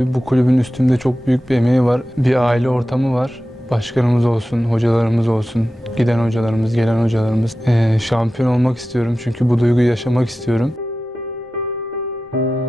Bu kulübün üstümde çok büyük bir emeği var. Bir aile ortamı var. Başkanımız olsun, hocalarımız olsun, giden hocalarımız, gelen hocalarımız. Ee, şampiyon olmak istiyorum çünkü bu duyguyu yaşamak istiyorum. Müzik